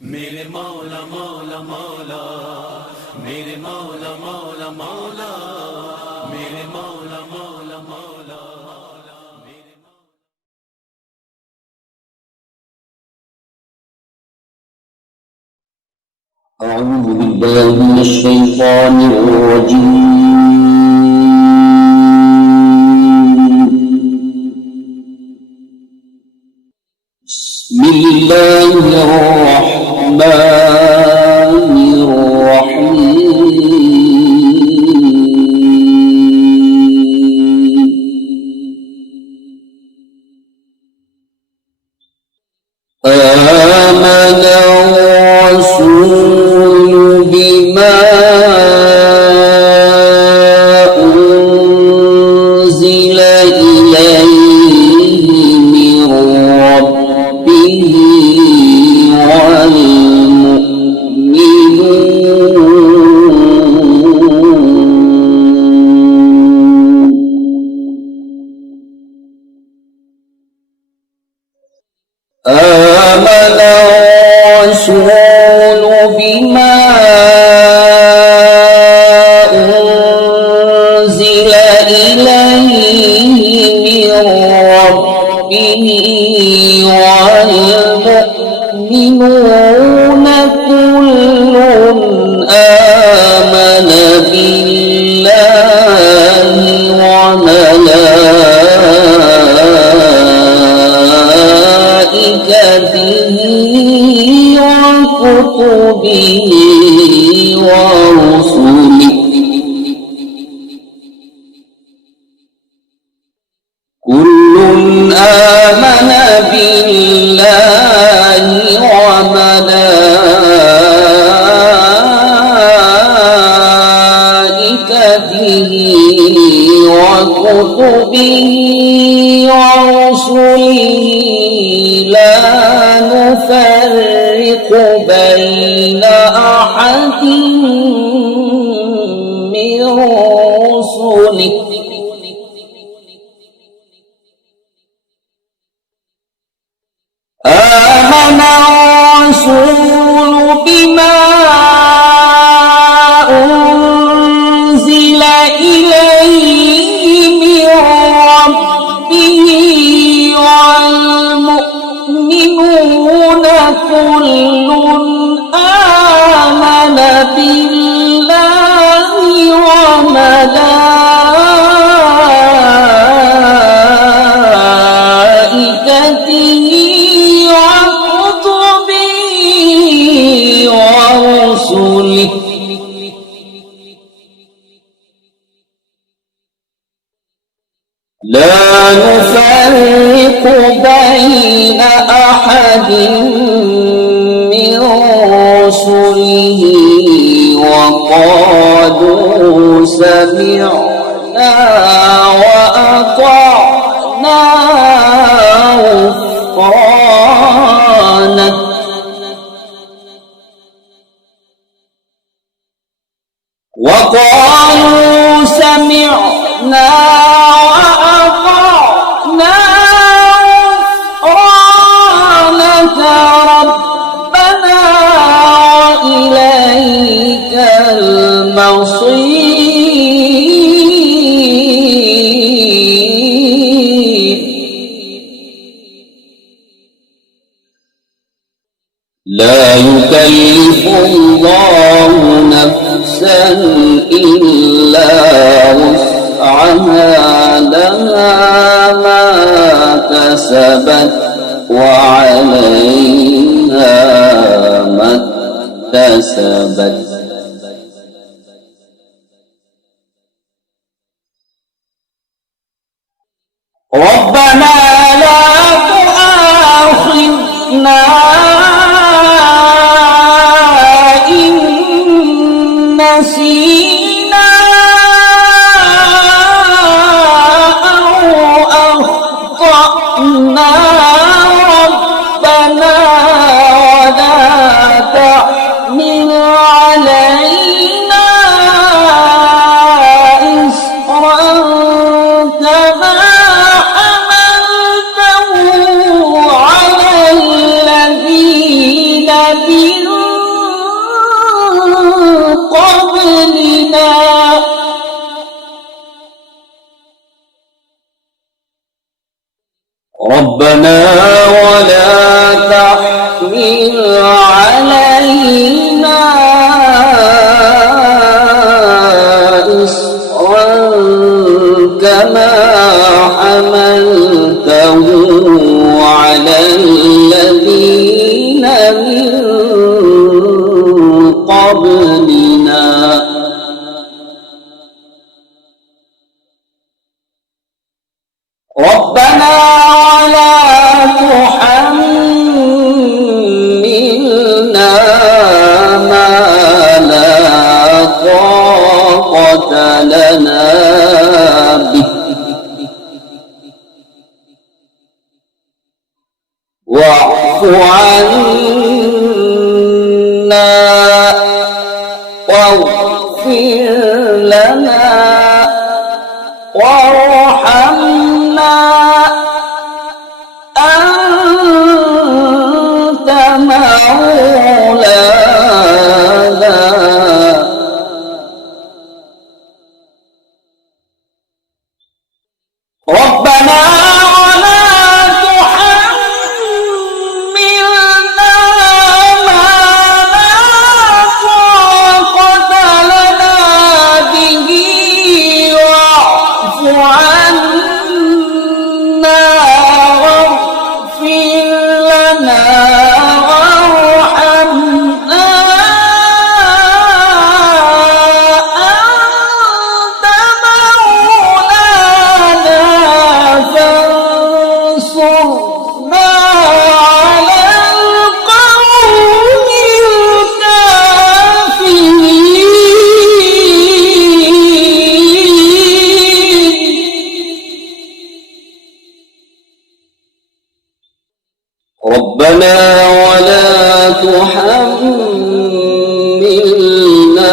मेरे मौला मौला मौला मेरे मौला मौला मौला मेरे मौला मौला मौला أعوذ بالله من الشيطان الرجيم. بسم الله الرحمن الرحيم. آمن الرسول بما أنزل إليه من ربه آمن الرسول بما أنزل إليه من ربه والمؤمنون كل آمن بالله وملائكته وكتبه ورسله كل آمن بالله وملائكته وكتبه ورسله لا نفرق بين أحد من رسله آمن الرسول بما أنزل إليه من ربه والمؤمنون كل آمن بالله وملائكته ورسله لا نفرق بين أحد من رسله وقالوا سمعنا وأطعنا غفرانك وقالوا سمعنا وأطعنا غفرانك ربنا وإليك المصير لا يكلف الله نفسا إلا وسعها لها ما كسبت وعليها ما اكتسبت ربنا لا تؤاخذنا نسينا أو أخطأنا ربنا ولا تحمل علينا من قبلنا ربنا ولا تحمل علينا إصرا كما حملته على الذين من قبلنا ربنا ولا تحملنا ما لا طاقة لنا به واعف عنا واغفر لنا وارحمنا أنت مولانا ربنا ولا تحملنا ما لا طاقة لنا به واعف عنا واغفر لنا وارحمنا أنت مولانا فانصرنا على القوم الكافرين ربنا ولا تحملنا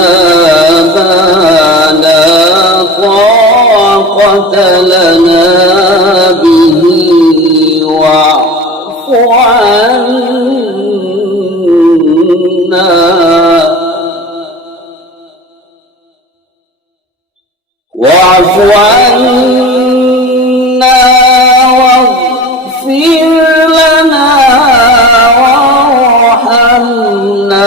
ما لا طاقة لنا به واعف عنا واعف عنا واغفر لنا وارحمنا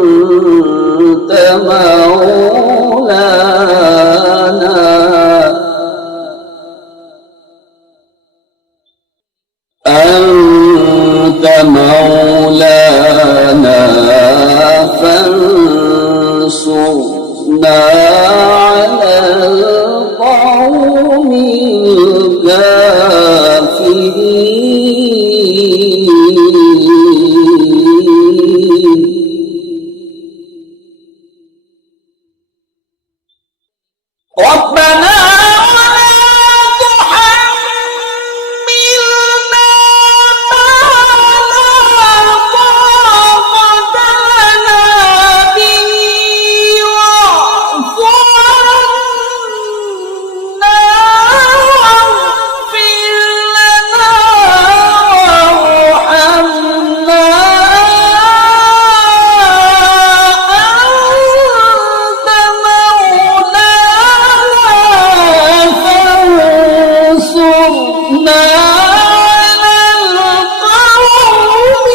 أنت مولانا أنت مولانا فانصرنا على القوم الكافرين ربنا ولا تحملنا ما لا طاقة لنا به واعف عنا واغفر لنا وارحمنا أنت مولانا فانصرنا على القوم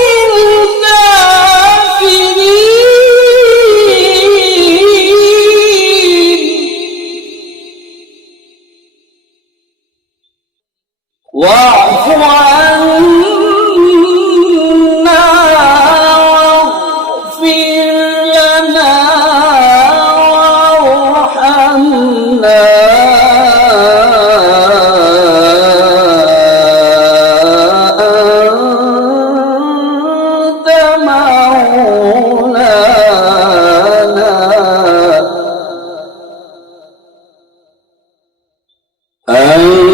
الكافرين واعف عنا واغفر لنا وارحمنا أنت مولانا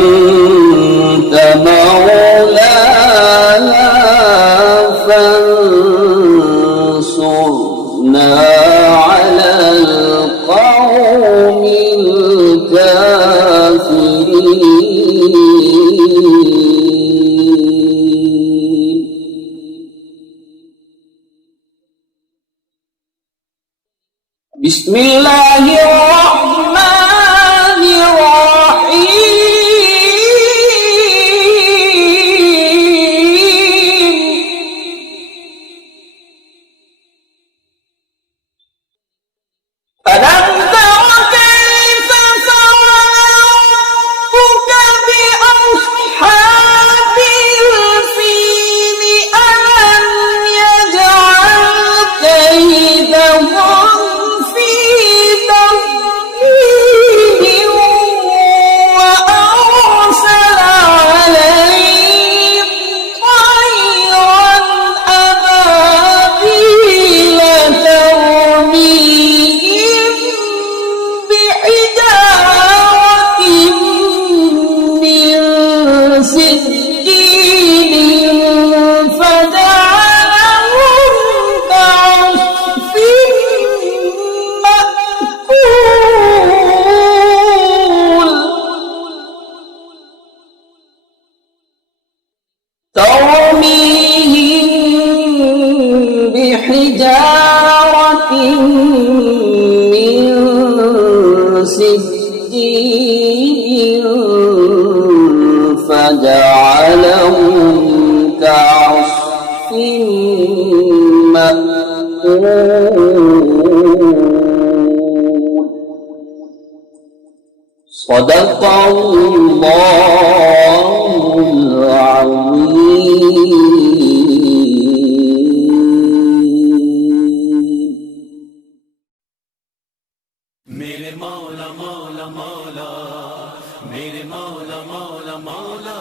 أنت مولانا بسم الله الرحمن الرحيم ألم تر كيف فعل ربك بأصحاب الفيل ألم يجعل كيدهم في تضليل وأرسل عليهم طيرا أبابيل ترميهم بحجارة من سجيل فجعلهم كعصف مأكول ترميهم بحجارة من سجيل فجعلهم كعصف مأكول صدق الله العظيم मेरे मौला मौला मौला मेरे मौला मौला मौला